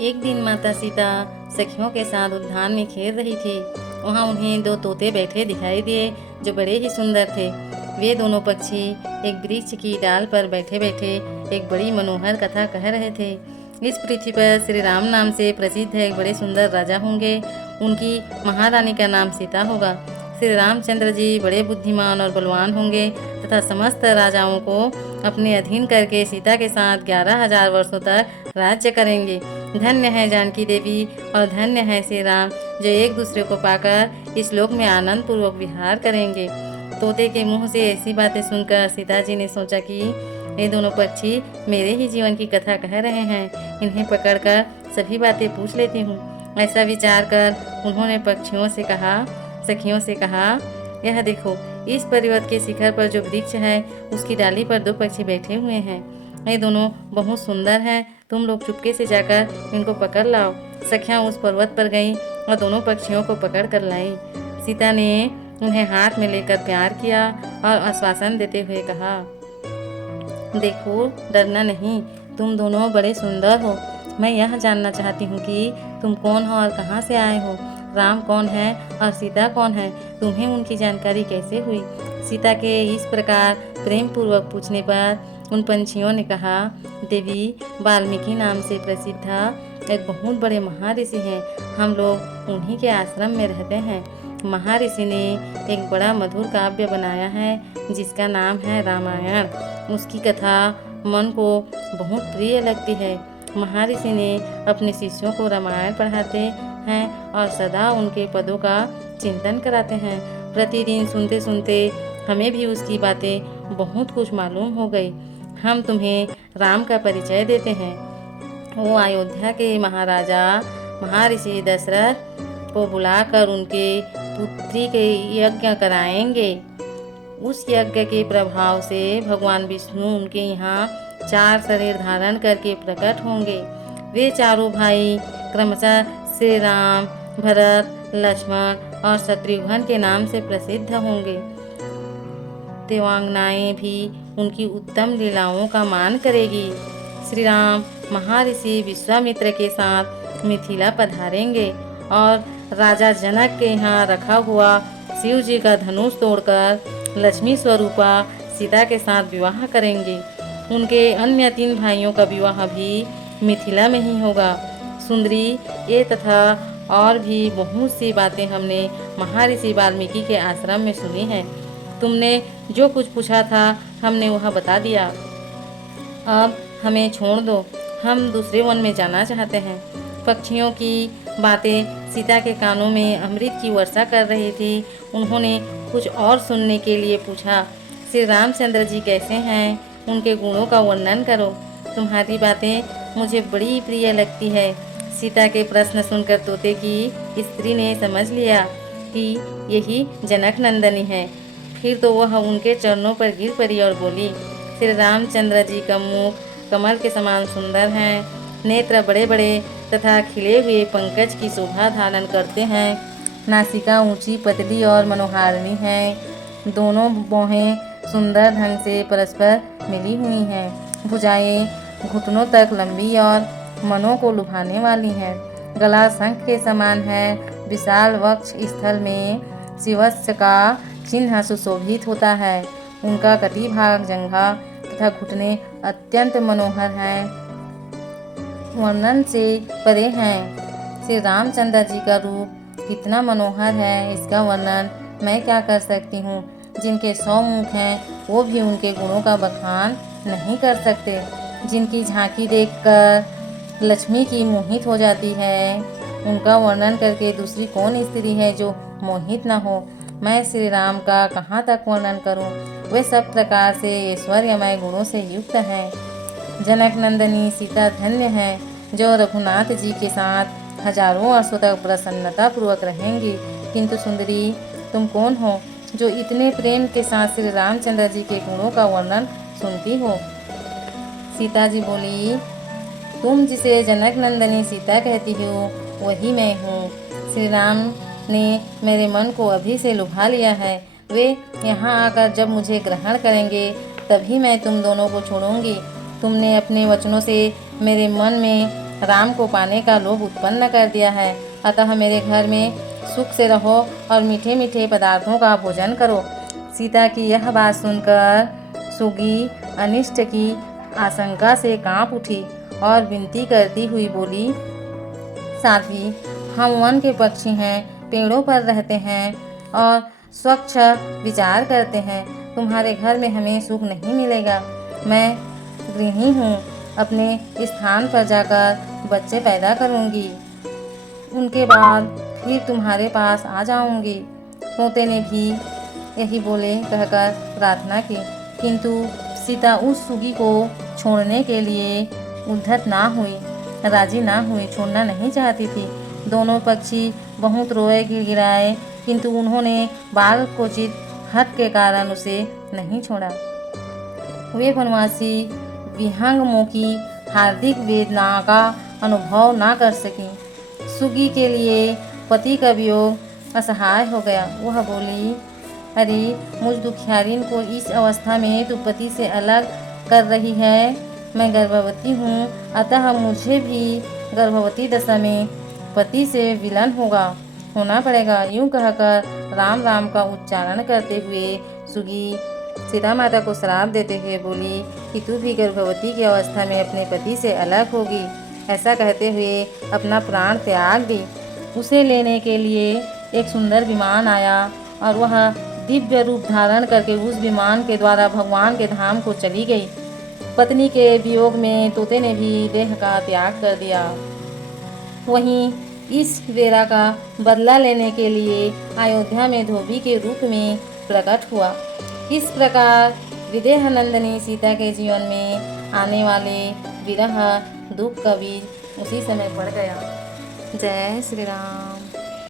एक दिन माता सीता सखियों के साथ उद्यान में खेल रही थी। वहाँ उन्हें दो तोते बैठे दिखाई दिए जो बड़े ही सुंदर थे। वे दोनों पक्षी एक वृक्ष की डाल पर बैठे बैठे एक बड़ी मनोहर कथा कह रहे थे। इस पृथ्वी पर श्री राम नाम से प्रसिद्ध एक बड़े सुंदर राजा होंगे। उनकी महारानी का नाम सीता होगा। श्री रामचंद्र जी बड़े बुद्धिमान और बलवान होंगे तथा समस्त राजाओं को अपने अधीन करके सीता के साथ 11,000 वर्षों तक राज्य करेंगे। धन्य है जानकी देवी और धन्य है श्री राम जो एक दूसरे को पाकर इस लोक में आनंद पूर्वक विहार करेंगे। तोते के मुंह से ऐसी बातें सुनकर सीता जी ने सोचा कि ये दोनों पक्षी मेरे ही जीवन की कथा कह रहे हैं, इन्हें पकड़कर सभी बातें पूछ लेती हूँ। ऐसा विचार कर उन्होंने सखियों से कहा, यह देखो, इस पर्वत के शिखर पर जो वृक्ष है उसकी डाली पर दो पक्षी बैठे हुए हैं। ये दोनों बहुत सुंदर हैं, तुम लोग चुपके से जाकर इनको पकड़ लाओ। सखियां उस पर्वत पर गईं और दोनों पक्षियों को पकड़ कर लाई। सीता ने उन्हें हाथ में लेकर प्यार किया और आश्वासन देते हुए कहा, देखो, डरना नहीं, तुम दोनों बड़े सुंदर हो। मैं यह जानना चाहती हूँ कि तुम कौन हो और कहाँ से आए हो। राम कौन है और सीता कौन है, तुम्हें उनकी जानकारी कैसे हुई। सीता के इस प्रकार प्रेम पूर्वक पूछने पर उन पंछियों ने कहा, देवी, वाल्मीकि नाम से प्रसिद्ध एक बहुत बड़े महर्षि हैं। हम लोग उन्हीं के आश्रम में रहते हैं। महर्षि ने एक बड़ा मधुर काव्य बनाया है जिसका नाम है रामायण। उसकी कथा मन को बहुत प्रिय लगती है। महर्षि ने अपने शिष्यों को रामायण पढ़ाते हैं और सदा उनके पदों का चिंतन कराते हैं। प्रतिदिन सुनते सुनते हमें भी उसकी बातें बहुत कुछ मालूम हो गई। हम तुम्हें राम का परिचय देते हैं। वो अयोध्या के महाराजा महर्षि दशरथ को बुलाकर उनके पुत्री के यज्ञ कराएंगे। उस यज्ञ के प्रभाव से भगवान विष्णु उनके यहाँ 4 शरीर धारण करके प्रकट होंगे। वे चारों भाई क्रमशः श्री राम, भरत, लक्ष्मण और शत्रुघ्न के नाम से प्रसिद्ध होंगे। देवांगनाएं भी उनकी उत्तम लीलाओं का मान करेगी। श्री राम महर्षि विश्वामित्र के साथ मिथिला पधारेंगे और राजा जनक के यहाँ रखा हुआ शिव जी का धनुष तोड़कर लक्ष्मी स्वरूपा सीता के साथ विवाह करेंगे। उनके अन्य 3 भाइयों का विवाह भी मिथिला में ही होगा। सुंदरी, ये तथा और भी बहुत सी बातें हमने महर्षि वाल्मीकि के आश्रम में सुनी हैं। तुमने जो कुछ पूछा था हमने वह बता दिया। अब हमें छोड़ दो, हम दूसरे वन में जाना चाहते हैं। पक्षियों की बातें सीता के कानों में अमृत की वर्षा कर रही थी। उन्होंने कुछ और सुनने के लिए पूछा, श्री रामचंद्र जी कैसे हैं, उनके गुणों का वर्णन करो। तुम्हारी बातें मुझे बड़ी प्रिय लगती है। सीता के प्रश्न सुनकर तोते की स्त्री ने समझ लिया कि यही जनक नंदनी है। फिर तो वह उनके चरणों पर गिर पड़ी और बोली, श्री रामचंद्र जी का मुख कमल के समान सुंदर है, नेत्र बड़े बड़े तथा खिले हुए पंकज की शोभा धारण करते हैं। नासिका ऊंची, पतली और मनोहारिणी है। दोनों बाहें सुंदर ढंग से परस्पर मिली हुई हैं। भुजाएं घुटनों तक लंबी और मनों को लुभाने वाली हैं। गला शंख के समान है। विशाल वक्ष स्थल में शिवस्य का चिन्ह सुशोभित होता है। उनका कटिभाग, जंघा तथा घुटने अत्यंत मनोहर हैं, वर्णन से परे हैं। श्री रामचंद्र जी का रूप कितना मनोहर है, इसका वर्णन मैं क्या कर सकती हूँ। जिनके 100 मुख हैं वो भी उनके गुणों का बखान नहीं कर सकते। जिनकी झांकी देखकर लक्ष्मी की मोहित हो जाती है, उनका वर्णन करके दूसरी कौन स्त्री है जो मोहित न हो। मैं श्री राम का कहाँ तक वर्णन करूँ। वे सब प्रकार से ऐश्वर्यमय गुणों से युक्त हैं। जनक नंदनी सीता धन्य है जो रघुनाथ जी के साथ हजारों वर्षों तक प्रसन्नता पूर्वक रहेंगी। किंतु सुंदरी, तुम कौन हो जो इतने प्रेम के साथ श्री रामचंद्र जी के गुणों का वर्णन सुनती हो। सीता जी बोली, तुम जिसे जनक नंदनी सीता कहती हो वही मैं हूँ। श्री राम ने मेरे मन को अभी से लुभा लिया है। वे यहाँ आकर जब मुझे ग्रहण करेंगे तभी मैं तुम दोनों को छोड़ूंगी। तुमने अपने वचनों से मेरे मन में राम को पाने का लोभ उत्पन्न कर दिया है। अतः मेरे घर में सुख से रहो और मीठे मीठे पदार्थों का भोजन करो। सीता की यह बात सुनकर सुगी अनिष्ट की आशंका से कांप उठी और विनती करती हुई बोली, साध्वी, हम वन के पक्षी हैं, पेड़ों पर रहते हैं और स्वच्छ विचार करते हैं। तुम्हारे घर में हमें सुख नहीं मिलेगा। मैं गृहिणी हूँ, अपने स्थान पर जाकर बच्चे पैदा करूँगी, उनके बाद फिर तुम्हारे पास आ जाऊँगी। तोते ने भी यही बोले कहकर प्रार्थना की, किंतु सीता उस सुगी को छोड़ने के लिए उद्धत ना हुई, राजी ना हुई, छोड़ना नहीं चाहती थी। दोनों पक्षी बहुत रोए गिड़गिड़ाए, किंतु उन्होंने बाल कोचित हट के कारण उसे नहीं छोड़ा। वे वनवासी विहंगमों की हार्दिक वेदना का अनुभव ना कर सकी। सुगी के लिए पति का वियोग असहाय हो गया। वह बोली, अरे मुझ दुखियारिन को इस अवस्था में तू पति से अलग कर रही है। मैं गर्भवती हूँ, अतः मुझे भी गर्भवती दशा में पति से विलन होना पड़ेगा। यूं कहकर राम राम का उच्चारण करते हुए सुगी सीता माता को श्राप देते हुए बोली कि तू भी गर्भवती की अवस्था में अपने पति से अलग होगी। ऐसा कहते हुए अपना प्राण त्याग दी। उसे लेने के लिए एक सुंदर विमान आया और वह दिव्य रूप धारण करके उस विमान के द्वारा भगवान के धाम को चली गई। पत्नी के वियोग में तोते ने भी देह का त्याग कर दिया। वहीं इस वेरा का बदला लेने के लिए अयोध्या में धोबी के रूप में प्रकट हुआ। इस प्रकार विदेह नंदिनी सीता के जीवन में आने वाले विरह दुख का बीज उसी समय पड़ गया। जय श्री राम।